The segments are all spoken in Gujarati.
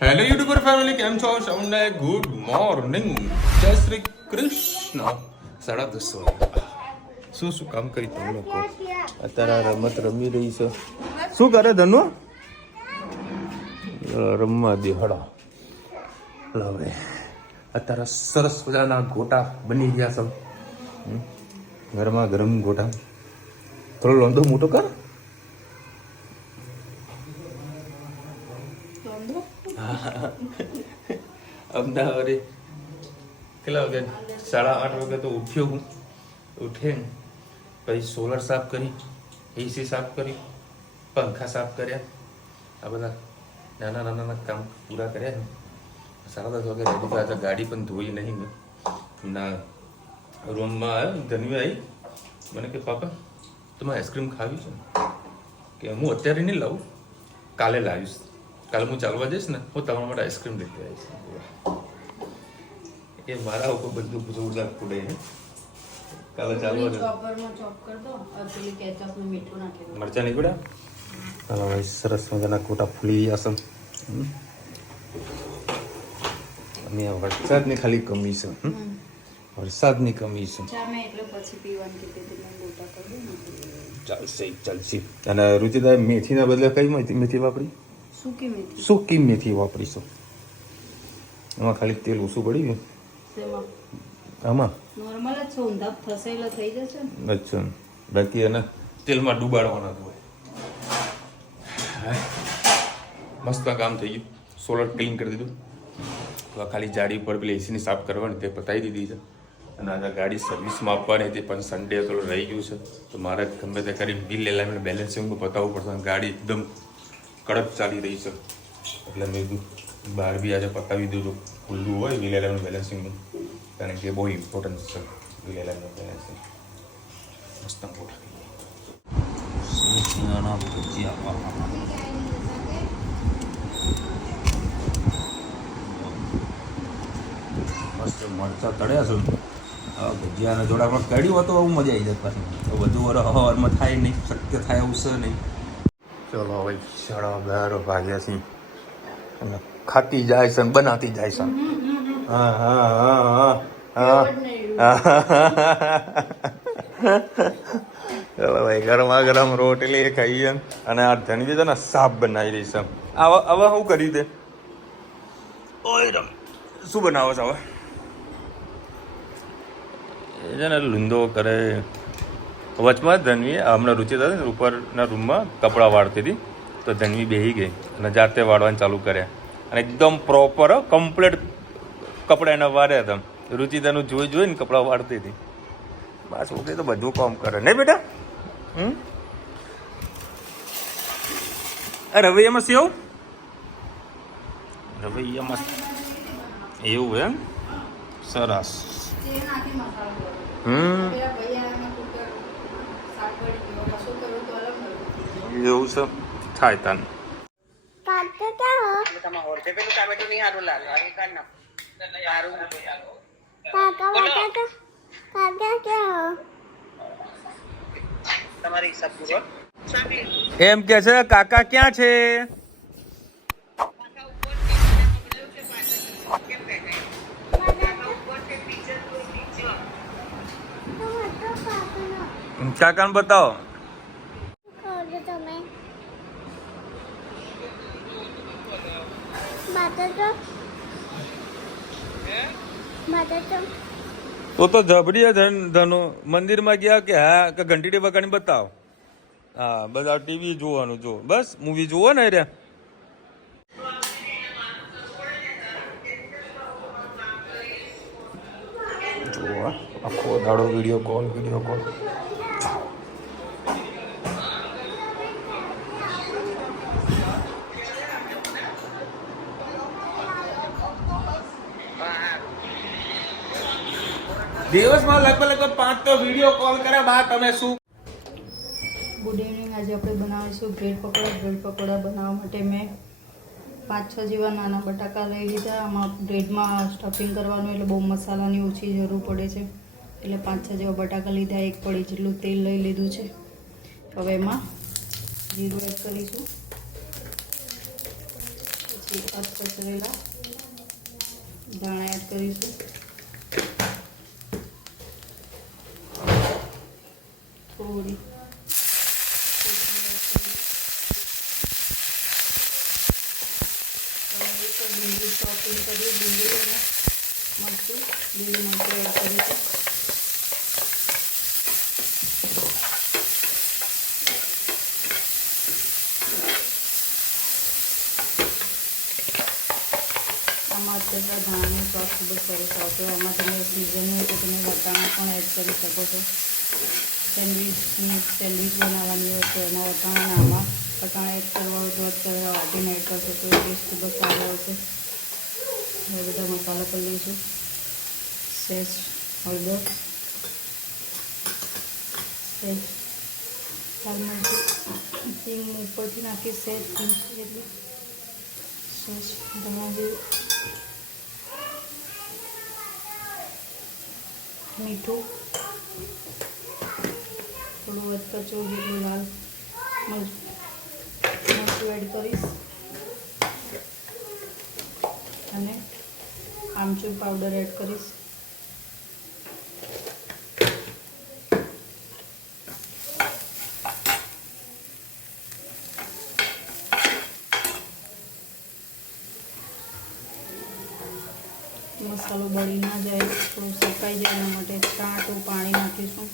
હેલો યુટ્યુબર ફેમિલી, કેમ છો? સૌને ગુડ મોર્નિંગ, જય શ્રી કૃષ્ણ. 10:30 વાગ્યા. શું કામ કરી તમે લોકો? અત્યારે રમત રમી રહી છે. શું કરે ધનુ? રમવા દે હળો. હવે અત્યારે સરસ મજાના ગોટા બની ગયા છે. ગરમા ગરમ ગોટા. થોડો લોંધો મોટો કર. અમદાવાદ કેટલા વાગે? 8:30 વાગે તો ઉઠ્યો હું. ઉઠીને પછી સોલર સાફ કરી, એસી સાફ કરી, પંખા સાફ કર્યા, આ બધા નાના નાના કામ પૂરા કર્યા. 10:30 વાગે રેડી થયા. ગાડી પણ ધોઈ નહીં મેં. ના રૂમમાં આવ્યો, ધનવી આવી, મને કે પાપા તમારે આઈસ્ક્રીમ ખાવી છે કે હું અત્યારે નહીં લાવું, કાલે લાવીશ. કાલે હું ચાલવા જઈશ ને, હું તમારા માટે આઈસ્ક્રીમ લેતી આવીશ. એ મારા ઉપર બધું જોરદાર ફૂડે. કાલે ચાલવા જઈશ. મરચા નહીં પડ્યા? હાલો ભાઈ, સરસ મજાના ગોટા ફૂલી ગયા છે. અને વરસાદની ખાલી કમી છે. વરસાદની કમી છે. ચાલશે. અને રુચિતા મેથીના બદલે કઈ મેથી વાપરી? સૂકી મેથી વાપરીશું. એમાં ખાલી તેલ ઓછું પડી ગયું. આમાં નોર્મલ જ છે, ઊંધા ફસાયેલા થઈ જશે ને. અચ્છા, બાકી એને તેલમાં ડુબાડવાના હોય. મસ્ત કામ થઈ ગયું. સોલર ક્લીન કરી દીધું. હવે ખાલી જાડી ઉપર પેલી એસીની સાફ કરવાની તે પતાવી દીધી છે. અને આજે ગાડી સર્વિસમાં આપવાની હતી, પણ સન્ડે તો રહી ગયું છે. તો મારે ગમે તે કરી બિલ લેલાઈને બેલેન્સિંગ પતાવવું પડશે. ગાડી એકદમ કડક ચાલી રહી છે, એટલે મેં કીધું બહાર બી આજે પતાવી દીધું. ખુલ્લું હોય બિલ એલાનું બેલેન્સિંગનું, કારણ કે બહુ ઇમ્પોર્ટન્સ છે બિલ એલાનું બેલેન્સિંગ. મસ્ત મોટા મસ્ત મરચા તળ્યા છે. ભજીયાના જોડામાં કઢી હોય તો બહુ મજા આવી જાય. પાછી વધુ હવારમાં થાય નહીં, શક્ય થાય એવું છે નહીં. ચલો ભાઈ, 12:30 વાગ્યા છે અને ખાતી જાય છે, બનાતી જાય છે. હા હા હા હા ચલો ભાઈ, ગરમા ગરમ રોટલી ખાઈએ. અને આ ધનવી છે ને સાપ બનાવી રહી છે. હવે શું કર્યું તે? ઓય રમ, શું બનાવો છો હવે? એ છે ને લૂંદો કરે. વચમાં ધનવી હમણાં રુચિતા ને ઉપરના રૂમમાં કપડાં વાળતી હતી, તો ધનવી બેસી ગઈ અને જાતે વાળવાનું ચાલુ કર્યા. અને એકદમ પ્રોપર કમ્પ્લીટ કપડાં એના વાર્યા હતા. રુચિતાનું જોઈને કપડાં વાળતી હતી. બસ ઓકે, તો બધું કામ કરે નહીં બેટા? રવૈયામાં સેવ, રવૈયામાં એવું એમ? સરસ. એવું છે, થાય તાન. એમ કે છે કાકા ક્યાં છે? કાકાને બતાવો. તો જબડી ધનો મંદિરમાં ગયા કે હા કે ઘંટી વગાડી બતાવો. હા, બધા ટીવી જોવાનું, જો બસ મૂવી જોવો ને રે. જો આખો દાડો વિડીયો કોલ. દિવસમાં લગભગ 5 તો વિડીયો કોલ કરે. બા તમે શું? Good evening. આજે આપણે બનાવીશું બ્રેડ પકોડા. બ્રેડ પકોડા બનાવવા માટે મેં 5-6 જેવા નાના બટાકા લઈ લીધા. આમાં બ્રેડમાં સ્ટફિંગ કરવાનું, એટલે બહુ મસાલાની ઓછી જરૂર પડે છે, એટલે 5-6 જેવા બટાકા લીધા. 1 પડી જેટલું તેલ લઈ લીધું છે. હવે એમાં જીરું એડ કરીશું, પછી પછી કચરેલા ધાણા એડ કરીશું, થોડી ડુંગળી ચોપિંગ કરી ડુંગળી અને મરચું લીલું મરચું એડ કરીશું. આમાં અત્યારે ધાણાનો સ્વાદ ખૂબ જ સરસ આવશે. આમાં તમે સિઝન હોય તો તમે વટાણા પણ એડ કરી શકો છો. સેન્ડવિચ બનાવવાની હોય તો એમાં વટાણાના આમાં વટાણા એડ કરવા હોય તો અત્યારે વાટીને એડ કરશો તો ટેસ્ટ ખૂબ જ સારો આવશે. હવે બધા મસાલા કરી લઈશું. સહેજ હળદર, સહેજ લાલ મરચું, હિંગ ઉપરથી નાખી સહેજ પિંચ જેટલી, સહેજ ધણા જેવું, મીઠું, થોડું કચું જેટલું લાલ મરચું એડ કરીશ અને આમચૂર પાવડર એડ કરીશ. મસાલો બળી ના જાય, થોડું શેકાઈ જાય એના માટે છાંટું પાણી નાખીશું.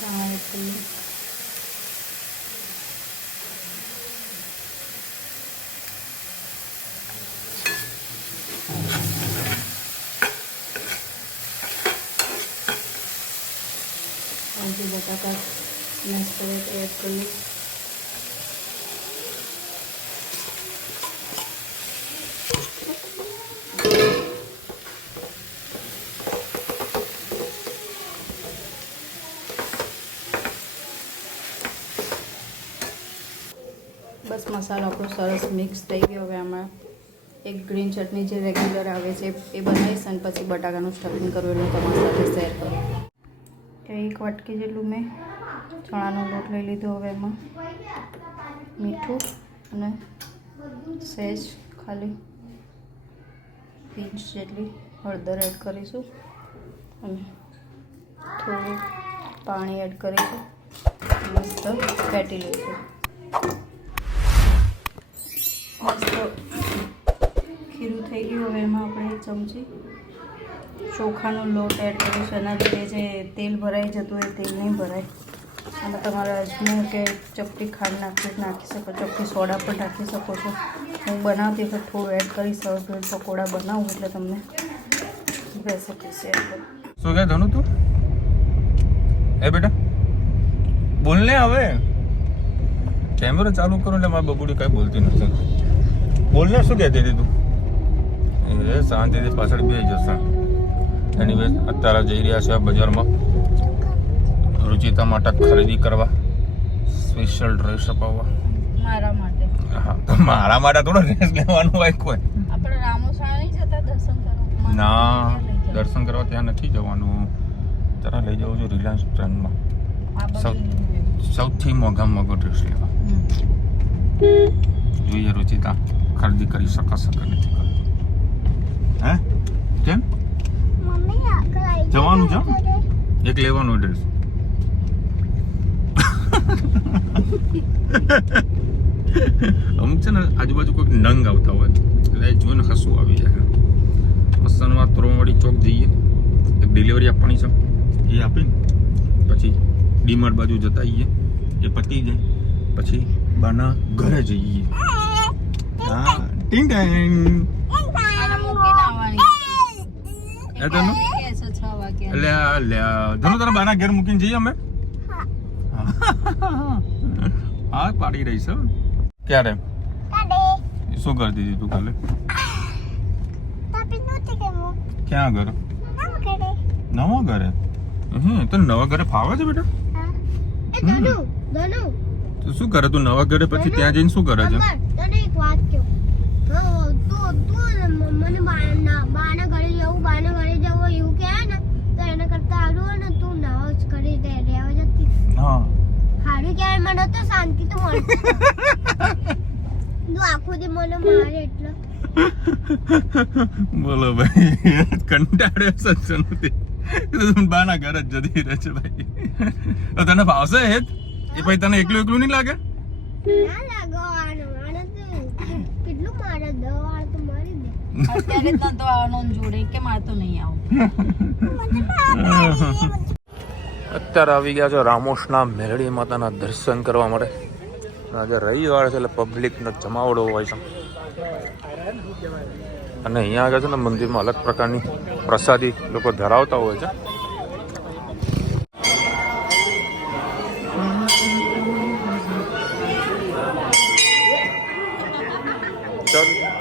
ધાણા એડ કરીએ. જે બટાકા મેશ કરી એડ કરીએ. બસ મસાલો આપણો સરસ મિક્સ થઈ ગયો. હવે આમાં એક ગ્રીન ચટણી જે રેગ્યુલર આવે છે એ બનાવીશ અને પછી બટાકાનું સ્ટફિંગ કરવું એટલે તમારી સાથે શેર કરું. એક વાટકી જેટલું મેં ચણાનો લોટ લઈ લીધો. હવે એમાં મીઠું અને સહેજ ખાલી પિંચ જેટલી હળદર એડ કરીશું અને થોડું પાણી એડ કરીશું. મસ્ત ફેટી લઈશું. મસ્ત ખીરું થઈ ગયું. હવે એમાં આપણે એક ચમચી ચોખાનો લોટ એડ કરીશું. એના લીધે જે તેલ ભરાઈ જતું હોય તેલ નહીં ભરાય. અને તમારે અજમો કે ચપટી ખાંડ નાખી શકો, ચપટી સોડા પણ નાખી શકો છો. હું બનાવતી વખત થોડું એડ કરીશ. હવે બ્રેડ પકોડા બનાવું એટલે તમને રેસીપી શેર કરું. શું કહે ધનુ તું? એ બેટા બોલને. હવે કેમેરો ચાલુ કરો એટલે મારી બબુડી કાંઈ બોલતી નથી. બોલને, શું કહેતી હતી તું? એ શાંતિથી પાછળ બેસી જશે. એની અત્યારે જઈ રહ્યા છે બજારમાં રુચિતા માટે ખરીદી કરવા, સ્પેશિયલ ડ્રેસ અપાવવા. મારા માટે? હા, તો મારા માટે થોડો ડ્રેસ લેવાનું હોય કોઈ. આપણે રામોસા નહીં જતા દર્શન કરવા? ના, દર્શન કરવા ત્યાં નથી જવાનું. તારા લઈ જાઉં છું રિલાયન્સ ટ્રેન્ડમાં. સૌથી મોંઘામાં મોંઘો ડ્રેસ લેવા. જોઈએ રુચિતા ખરીદી કરી શકશે કે નથી કરતી. હે કેમ જવાનું છે? એક લેવાનો ડ્રેસ. અમુક છે ને આજુબાજુ કોઈક નંગ આવતા હોય એટલે જોઈને હસવું આવી જાય. વસનમાં ત્રોણવાડી ચોક જઈએ, એક ડિલિવરી આપવાની છે એ આપીને પછી ડીમાર્ટ બાજુ જતા આવીએ, એ પતી જાય પછી બાના ઘરે જઈએ. હા ટીંગ ટાઈમ એટલે ધનુ તારા બાના ઘેર મૂકીને જઈએ અમે. હા પાડી રહી છે. ક્યારે શું કરતી હતી તું કાલે? ક્યાં ઘરે? નવા ઘરે? તો નવા ઘરે ફાવે છે બેટા? તો શું કરે તું નવા ઘરે? પછી ત્યાં જઈને શું કરે છે? મને બાના ઘરે જવું એવું કહે ને તો એના કરતા સારું હોય ને તું નાવ જ કરી દે રહેવા જતી હા સારું ક્યારે મને તો શાંતિ તો મળે તું આખો દી મને મારે એટલે બોલો ભાઈ કંટાળ્યો સત્સંગ તું બાના ઘર જ જતી રહે છે ભાઈ તો તને ભાવશે હેત એ ભાઈ તને એકલું એકલું નહીં લાગે ના લાગવાનો આને તો કેટલું મારે દવા તો મારી દે અત્યારે જ નતો આવવાનો ને જોડે કે મારે તો નહીં આવું અત્યારે આવી ગયા છે રામોશના મેલડી માતાના દર્શન કરવા માટે આજે રવિવાર છે એટલે પબ્લિકનો જમાવડો હોય છે અને અહીંયા આગળ છે ને મંદિરમાં અલગ પ્રકારની પ્રસાદી લોકો ધરાવતા હોય છે ચાલ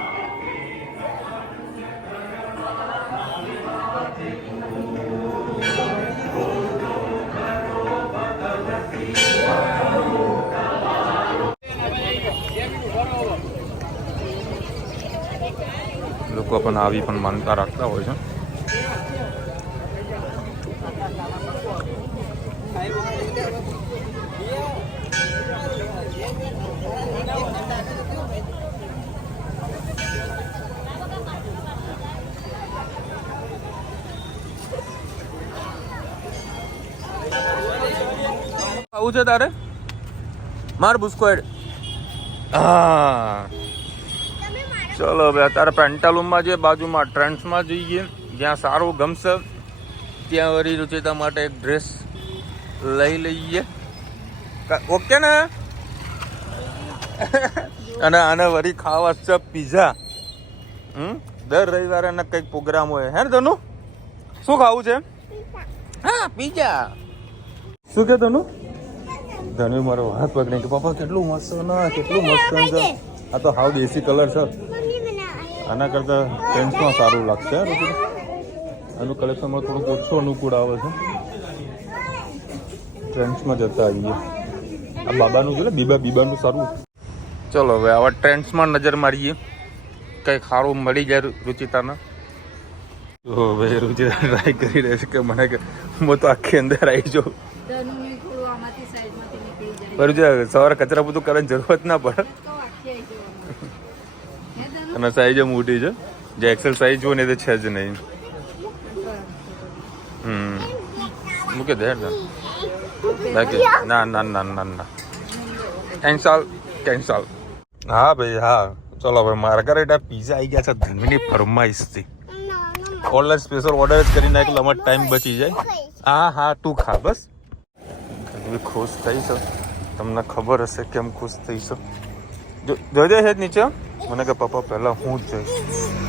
લોકો પણ આવી પણ માનતા રાખતા હોય છે આવું છે તારે માર બુસ્કોડ હા ચલો હવે અત્યારે પેન્ટાલુમમાં જે બાજુમાં ટ્રેન્ડ્સમાં જઈએ જ્યાં સારું ગમશે ત્યાં વળી રુચિતા માટે એક ડ્રેસ લઈ લઈએ ઓકે ને અને આને વળી ખાવા છે પીઝા દર રવિવારે એને કંઈક પ્રોગ્રામ હોય હે ને તનુ શું ખાવું છે હા પીઝા શું કે તનુ ધનુ મારો હાથ પકડી કે પપ્પા કેટલું મસ્ત ના કેટલું મસ્ત છે આ તો હાવ દેશી કલર છે આના કરતાં ટ્રેન્ડ્સમાં સારું લાગશે આનું કલેક્શનમાં થોડુંક ઓછું અનુકૂળ આવે છે ટ્રેન્ડ્સમાં જતા આવીએ આ બાબાનું છે ને બીબાનું સારું ચલો હવે આવા ટ્રેન્ડ્સમાં નજર મારીએ કંઈક સારું મળી જાય રુચિતાને તો ભાઈ રુચિતા ટ્રાય કરી રહે છે કે મને કે હું તો આખી અંદર આવી જાઉં બરાબર સવારે કચરા બધું કરવાની જરૂરત ના પડે અને સાઈઝ મોટી છે જે એક્સેલ સાઈઝ જુઓ ને તે છે જ નહીં મૂકી દે ને બાકી ના ના ના ના ના કેન્સલ હા ભાઈ હા ચલો ભાઈ મારા ઘરે પીઝા આવી ગયા છે ધનવીની ફરમાઈશથી ઓનલાઈન સ્પેશિયલ ઓર્ડર જ કરી નાખેલો અમારો ટાઈમ બચી જાય હા હા તું ખા બસ ખુશ થઈ છે તમને ખબર હશે કેમ ખુશ થઈ છે જોજે છે નીચે મને કે પપ્પા પહેલા હું જ જઈશ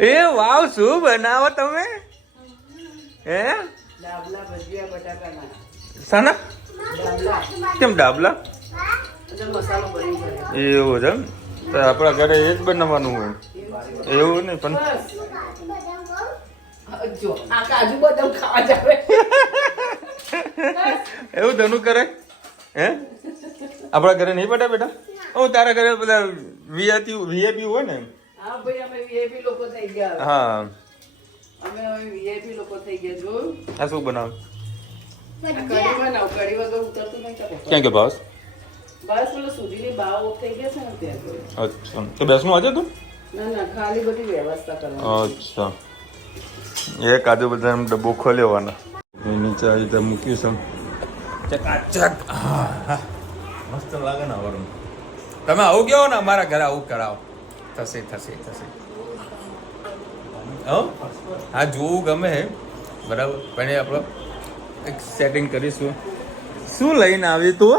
એ વાવ શું બનાવો તમે હે સાના કેમ ડાબલા એવું છે તો આપણા ઘરે એ જ બનાવવાનું હોય એવું નહીં પણ એવું ધનુ કરે હે આપણા ઘરે નહીં બેટા બેટા હું તારા ઘરે બધા વીઆઈપી હોય ને હા ભાઈ અમે વીઆઈપી લોકો થઈ ગયા હા અમે હવે વીઆઈપી લોકો થઈ ગયા જો આ શું બનાવ કઢી બનાવ કઢી વગર ઉતરતું નહીં તો ક્યાં કે ભાસ બસ પેલો સુધીની બાવ થઈ ગયા છે ને ત્યાં અચ્છા તો બેસનું આજે તું ના ના ખાલી બધી વ્યવસ્થા કરવાની અચ્છા એક આજુ બધા એમ ડબ્બો ખોલ્યોવાના નીચે આવી રીતે મૂક્યું છે ચકાચક મસ્ત લાગે ને આવવાનું તમે આવું કહો ને અમારા ઘરે આવું કરાવો થશે હા જોવું ગમે હે બરાબર પણ એ આપણે એક સેટિંગ કરીશું શું લઈને આવી તું?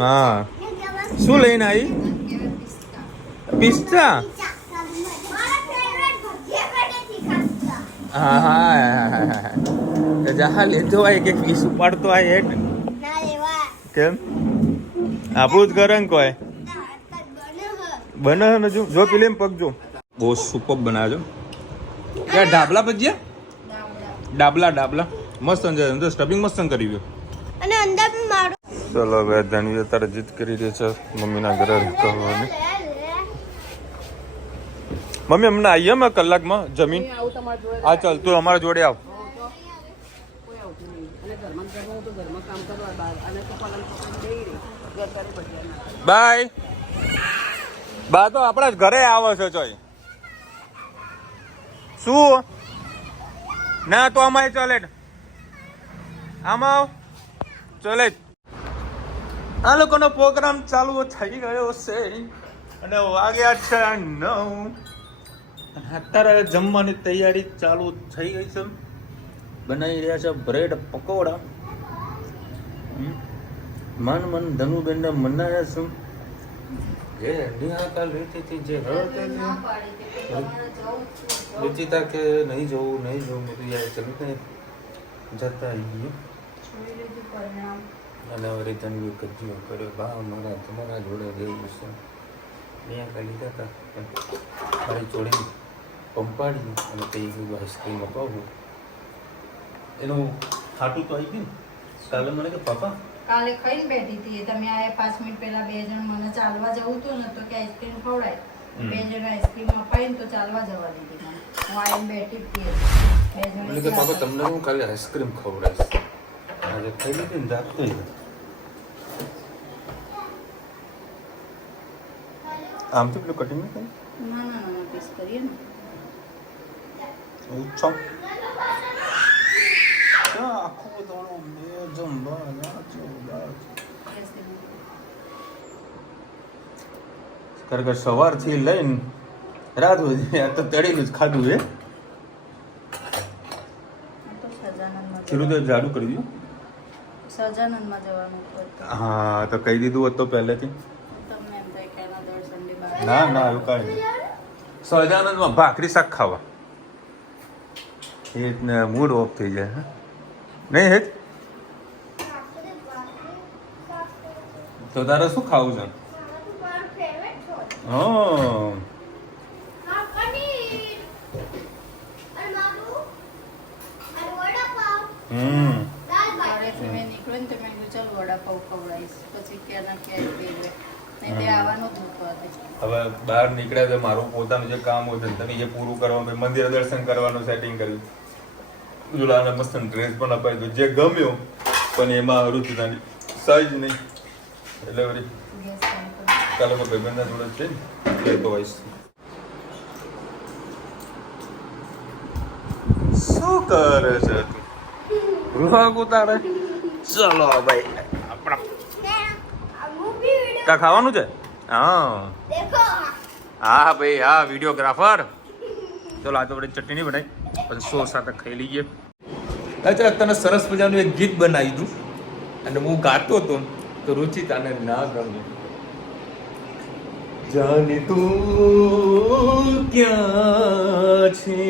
હા શું લઈને આવી? પિસ્તા. હા જહા લેતો હોય કે પીસ ઉપાડતો હોય હેઠ કેમ આપણું જ કરે ને કોઈ બને ને જો પેલી પગ જો બહુ સુપર બનાવજો ક્યાં ડાબલા ભજીયા ડાબલા મસ્ત અંદર સ્ટફિંગ મસ્ત કરી ગયો અને અંદર પણ મારું ચલો હવે ધનવી અત્યારે જીત કરી રહી છે મમ્મીના ઘરે કહવાની મમ્મી અમને આવીએ અમે કલાકમાં જમીન આવું તમારા જોડે હા ચાલ તું અમારા જોડે આવ કોઈ આવતું નહીં અને ઘરમાં હું તો ઘરમાં કામ કરવા બહાર અને તું પલંગ પકડી જઈ રહી ઘર તારે ભજીયા ના બાય બા તો આપણા જ ઘરે આવે છે ચોય શું ના તો અમારે ચાલે આમ આવ ચાલે આ લોકોનો પ્રોગ્રામ ચાલુ થઈ ગયો છે અને વાગ્યા છે 9 અત્યારે જમવાની તૈયારી ચાલુ થઈ ગઈ છે બનાવી રહ્યા છે બ્રેડ પકોડા મન ધનુબેન ને મનાયા છું જે નિહાકા લેતી હતી જે रुचिता के नहीं जाऊँ मेरे यार चलो कहीं जाता ही અને હવે તનવી કજ્યો કર્યો બા મારા તમારા જોડે રહેવું છે ત્યાં કાંઈ લીધા હતા મારી જોડે પંપાડી અને તે આઈસ્ક્રીમ અપાવું એનું ખાટું તો આવી ગયું ને કાલે મને કે પાપા કાલે ખાઈને બેઠી હતી તમે આયા 5 મિનિટ પહેલા 2 જણ મને ચાલવા જવું હતું ને તો કે આઈસ્ક્રીમ ખવડાય 2 જણ આઈસ્ક્રીમ અપાઈ ને તો ચાલવા જવા દીધી મને હું આવીને બેઠી હતી 2 જણ મને કે પાપા તમને હું કાલે આઈસ્ક્રીમ ખવડાવીશ આજે ખાઈ લીધી ને જાત થઈ આમ તો પેલું કટિંગ નથી ના પીસ કરીએ ને ઓછો આખો દોડો બે જંબા નાચો ખરેખર સવારથી લઈને રાત સુધી આ તો તળેલું જ ખાધું હે કીધું તો જાડું કરી દીધું સજાનંદમાં જવાનું હતું હા તો કહી દીધું હોત તો પહેલેથી તમને એમ થાય કે આના દર સન્ડે ના એવું કાંઈ નહીં સહજાનંદમાં ભાખરી શાક ખાવા એ મૂડ ઓફ થઈ જાય હા નહીં હેત તો તારે શું ખાવું છે હા ઘરેથી મેં નીકળ્યો ને તો મેં કીધું ચાલ વડાપાઉં ખવડાવીશ પછી ક્યાંના ક્યાંય પહેરવે નહીં તે આવવાનું જ નહોતું હવે બહાર નીકળ્યા તો મારું પોતાનું જે કામ હોય તમે જે પૂરું કરવાનું મંદિર દર્શન કરવાનું સેટિંગ કર્યું દુલાને મસ્ત ડ્રેસ પણ અપાઈ દો જે ગમ્યો પણ એમાં રુચિતાની સાઈઝ નહીં એટલે વળી કાલે તો ભાઈબંધના જોડે છે ને લેતો આવીશ શું કરે છે તું રૂહક ઉતારે ચલો ભાઈ આપણા કા ખાવાનું છે હા હા ભાઈ હા વિડીયોગ્રાફર ચલો આ તો આપણે ચટણી બનાવી પછી સોસ સાથે ખાઈ લઈએ અચ્છા તને સરસ મજાનું એક ગીત બનાવી દઉં અને હું ગાતો હતો તો રુચિતાને ના ગમે જાને તું ક્યાં છે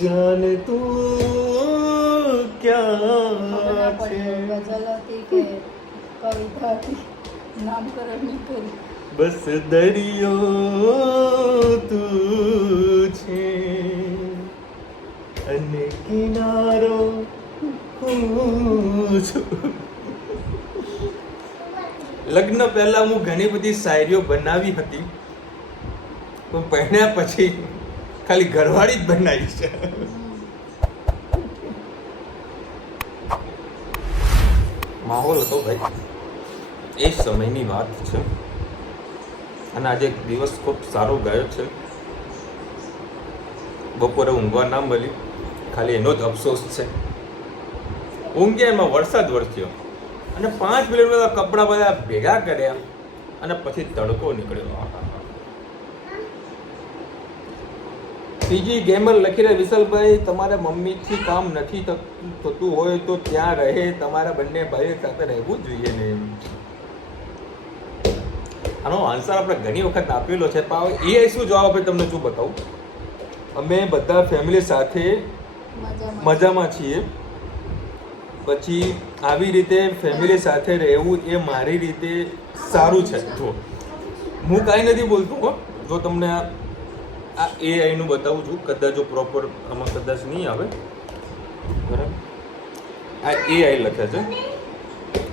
જાને તું ક્યાં છે ગઝલ હતી કે કવિતા હતી નામકરણ નહીં કરી બસ દરિયો તું છે અને કિનારો હું છું લગ્ન પહેલા હું ઘણી બધી શાયરીઓ બનાવી હતી પણ પહેણ્યા પછી ખાલી ઘરવાળી જ બનાવી છે માહોલ હતો ભાઈ એ સમયની વાત છે અને આજે એક દિવસ ખૂબ સારો ગયો છે બપોરે ઊંઘવા ના મળી ખાલી એનો જ અફસોસ છે ઊંઘ્યા એમાં વરસાદ વરસ્યો અને 5 મિનિટ બધા કપડાં બધા ભેગા કર્યા અને પછી તડકો નીકળ્યો પીજી ગેમર લખી રહ્યા વિશાલભાઈ, તમારા મમ્મીથી કામ નથી થતું હોય તો ત્યાં રહે, તમારા બંને ભાઈઓ સાથે રહેવું જોઈએ ને. આનો આન્સર આપણે ઘણી વખત આપેલો છે, પણ એ શું જવાબ આપે તમને શું બતાવું. અમે બધા ફેમિલી સાથે મજામાં છીએ. પછી આવી રીતે ફેમિલી સાથે રહેવું એ મારી રીતે સારું છે. જો હું કાંઈ નથી બોલતો હો, જો તમને આ AI નું બતાવું છું, કદાચ જો પ્રોપર આમાં કદાચ નહીં આવે બરાબર. આ AI લખે છે,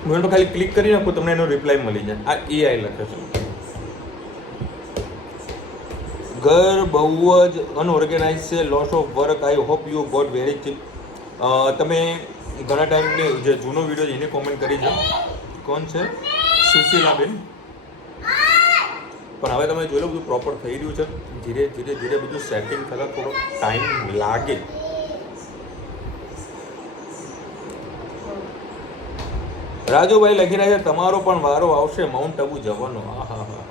હું એનો ખાલી ક્લિક કરી નાખું તમને એનો રિપ્લાય મળી જાય. આ AI લખે છે. ઘર બહુ જ અનઓર્ગેનાઇઝ છે, loss of work, I hope you got very cheap. તમે ઘણા ટાઈમની જે જૂનો વિડીયો એની કોમેન્ટ કરી છે. કોણ છે? સુશીલાબેન. પણ હવે તમે જોઈ લો બધું પ્રોપર થઈ રહ્યું છે. ધીરે ધીરે ધીરે બધું સેટિંગ થતાં થોડો ટાઈમ લાગે. રાજુભાઈ લખી રહ્યા છે તમારો પણ વારો આવશે માઉન્ટ આબુ જવાનો. હા હા હા,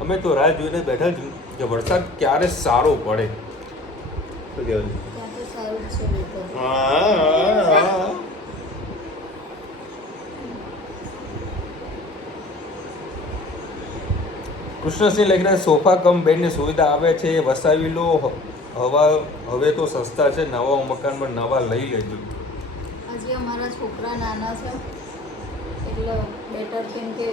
અમે તો રાહ જોઈને બેઠા જ કે વરસાદ ક્યારે સારો પડે. શું કહેવાય? ત્યાં તો સારું જ છે વેધર. હા. કૃષ્ણસિંહ લખી રહ્યા સોફા કમ બેડની સુવિધા આવે છે, વસાવી લો. હવે તો સસ્તા છે, નવા મકાનમાં નવા લઈ લેજો. હજી અમારા છોકરા નાના છે એટલે બેટર કેમ કે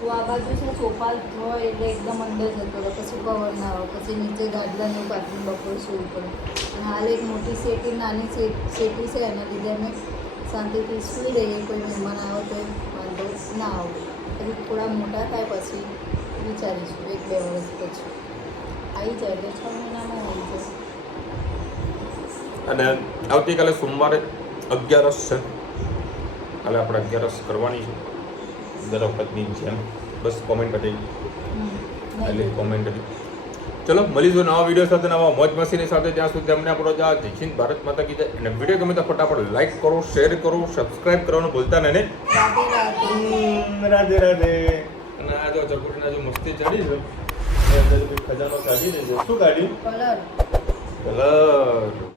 તું આ બાજુ છે સોફા હોય એટલે એકદમ અંદર જતો રહે, પછી કવર ના આવે, પછી નીચે ગાદલાનું પાટલું બપોર સૂવું પડે. અને હાલ એક મોટી સેટી નાની સેટી છે એના લીધે અમે શાંતિથી સૂઈ રહીએ. કોઈ મહેમાન આવે તો વાંધો ના આવે. પછી થોડા મોટા થાય પછી વિચારીશું 1-2 વર્ષ પછી આવી જાય એટલે 6 મહિનામાં આવી જાય. અને આવતીકાલે સોમવારે 11 છે. કાલે આપણે 11 કરવાની છે દર વખતની જેમ. બસ કોમેન્ટ કરી એટલે કોમેન્ટ કરી. ચલો મળીશું નવા વિડીયો સાથે, નવા મોજ મસ્તીની સાથે. ત્યાં સુધી અમને આપણો જય હિન્દ, ભારત માતા કી જય. અને વિડીયો ગમે તો ફટાફટ લાઈક કરો, શેર કરો, સબસ્ક્રાઇબ કરવાનું ભૂલતા નહીં. રાધે રાધે. રાધે રાધે. અને આ જો ચકુડીના જો મસ્તી ચડી છે, ખજાનો કાઢી દે છે. શું કાઢ્યું? કલર. કલર.